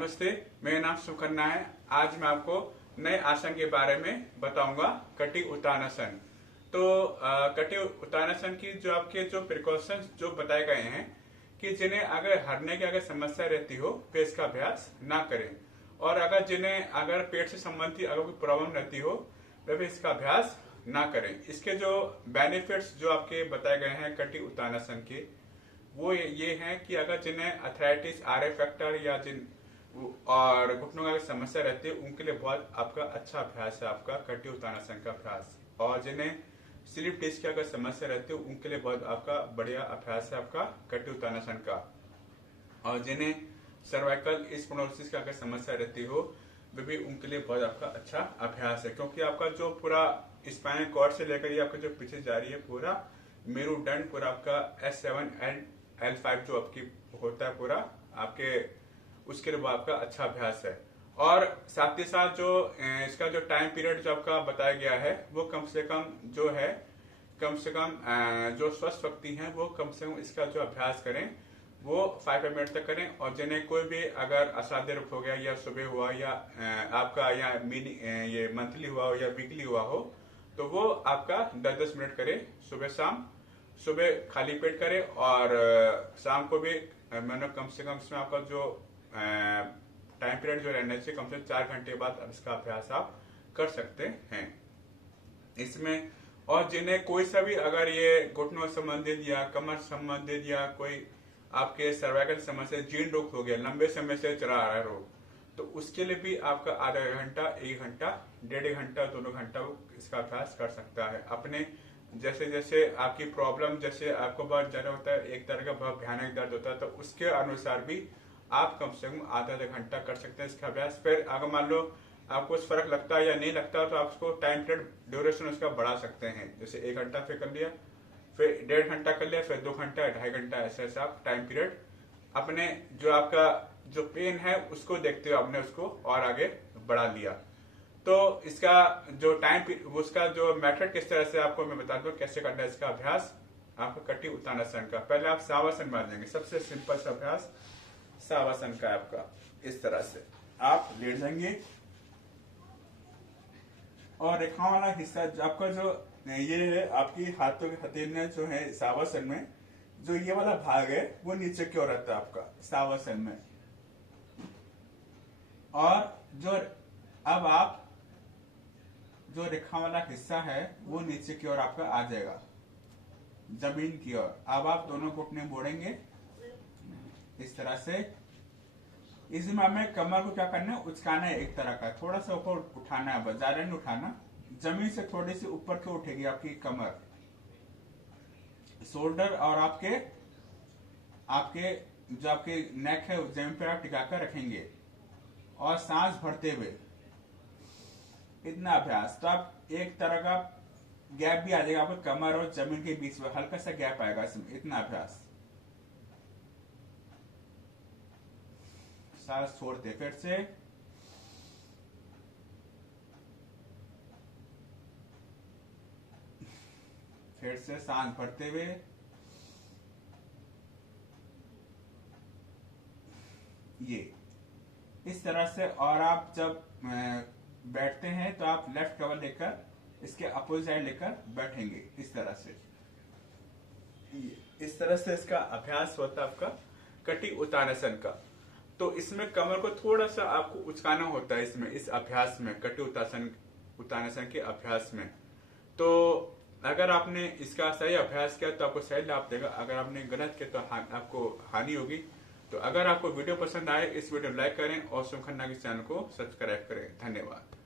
नमस्ते, मेरा नाम सुकन्या है। आज मैं आपको नए आसन के बारे में बताऊंगा, कटी उत्तानासन। तो कटी उत्तानासन की जो आपके जो प्रिकॉशंस जो बताए गए हैं कि जिन्हें अगर हरने की अगर समस्या रहती हो तो इसका अभ्यास ना करें, और अगर जिन्हें अगर पेट से संबंधित अगर कोई प्रॉब्लम रहती हो तो भी इसका अभ्यास ना करें। इसके जो बेनिफिट्स जो आपके बताए गए हैं कटी उत्तानासन के, वो ये हैं कि अगर जिन्हें अथराइटिस, आरए फैक्टर या जिन और घुटनों की समस्या रहती है उनके लिए बहुत आपका अच्छा अभ्यास है आपका कटी उत्तानासन का अभ्यास। और जिन्हें स्लिप डिस्क की अगर समस्या रहती है उनके लिए बहुत आपका बढ़िया अभ्यास है आपका कटी उत्तानासन का। और जिन्हें सर्वाइकल स्पोंडिलोसिस की अगर समस्या रहती हो वे भी उनके लिए बहुत आपका अच्छा अभ्यास है, क्योंकि आपका जो पूरा स्पाइनल कॉर्ड से लेकर ये आपका जो पीछे जा रही है पूरा मेरुदंड पूरा आपका S7 L5 जो आपकी होता है पूरा आपके, उसके लिए वो आपका अच्छा अभ्यास है। और साथ ही साथ जो इसका जो टाइम पीरियड जो आपका बताया गया है वो कम से कम जो है जो स्वस्थ व्यक्ति हैं वो कम से कम इसका जो अभ्यास करें वो 5 मिनट तक करें। और जिन्हें कोई भी अगर असाध्य रोग हो गया या सुबह हुआ या आपका या ये मंथली हुआ हो या वीकली हुआ हो तो वो आपका 10-10 मिनट करे सुबह शाम। सुबह खाली पेट करे और शाम को भी मैंने कम से कम इसमें आपका जो टाइम पीरियड जो रहने से कम से कम 4 घंटे बाद इसका अभ्यास आप कर सकते हैं इसमें। और जिन्हें कोई सा भी अगर ये घुटनों संबंधित या कमर संबंधित या कोई आपके सर्वाइकल समस्या, जीर्ण रोग हो गया, लंबे समय से चला आ रहा है रोग, तो उसके लिए भी आपका आधा घंटा, 1 घंटा, 1.5 घंटा, 2 घंटा इसका अभ्यास कर सकता है। अपने जैसे जैसे आपकी प्रॉब्लम, जैसे आपको बहुत ज्यादा होता है, एक तरह का बहुत भयानक दर्द होता है, तो उसके अनुसार भी आप कम से कम आधा घंटा कर सकते हैं इसका अभ्यास। फिर अगर मान लो आपको कुछ फर्क लगता है या नहीं लगता तो आप उसको टाइम पीरियड ड्यूरेशन उसका बढ़ा सकते हैं। जैसे 1 घंटा फिर कर लिया, फिर 1.5 घंटा कर लिया, फिर 2 घंटा, 2.5 घंटा, ऐसे ऐसे आप टाइम पीरियड अपने जो आपका जो पेन है उसको देखते हुए आपने उसको और आगे बढ़ा लिया। तो इसका जो टाइम उसका जो मेथड किस तरह से आपको मैं बता दूं कैसे करना है इसका अभ्यास आपका कटी उत्तानासन का। पहले आप सावासन मान लेंगे, सबसे सिंपल सा अभ्यास सावासन का आपका। इस तरह से आप लेट जाएंगे और रेखाओं वाला हिस्सा आपका जो ये है आपकी हाथों के हथेलियां जो है सावासन में, जो ये वाला भाग है वो नीचे की ओर रहता है आपका सावासन में। और जो अब आप जो रेखा वाला हिस्सा है वो नीचे की ओर आपका आ जाएगा जमीन की ओर। अब आप दोनों घुटने मोड़ेंगे इस तरह से। इसमें हमें कमर को क्या करना है, उचकाना है, एक तरह का थोड़ा सा ऊपर उठाना है, ज्यादा नहीं उठाना, जमीन से थोड़ी सी ऊपर की उठेगी आपकी कमर, शोल्डर और आपके जो आपके नेक है जमीन पर आप टिकाकर रखेंगे और सांस भरते हुए इतना अभ्यास। तो आप एक तरह का गैप भी आ जाएगा आपको कमर और जमीन के बीच में, हल्का सा गैप आएगा इसमें, इतना अभ्यास। सांस छोड़ते फिर से, फिर से सांस भरते हुए, ये इस तरह से। और आप जब बैठते हैं तो आप लेफ्ट कवर लेकर इसके अपोजिट साइड लेकर बैठेंगे इस तरह से। इस तरह से इसका अभ्यास होता है आपका कटी उत्तानासन का। तो इसमें कमर को थोड़ा सा आपको उचकाना होता है इसमें, इस अभ्यास में, कटी उत्तानासन के अभ्यास में। तो अगर आपने इसका सही अभ्यास किया तो आपको सही लाभ देगा, अगर आपने गलत किया तो आपको हानि होगी। तो अगर आपको वीडियो पसंद आए इस वीडियो को लाइक करें और सुकन्या के चैनल को सब्सक्राइब करें। धन्यवाद।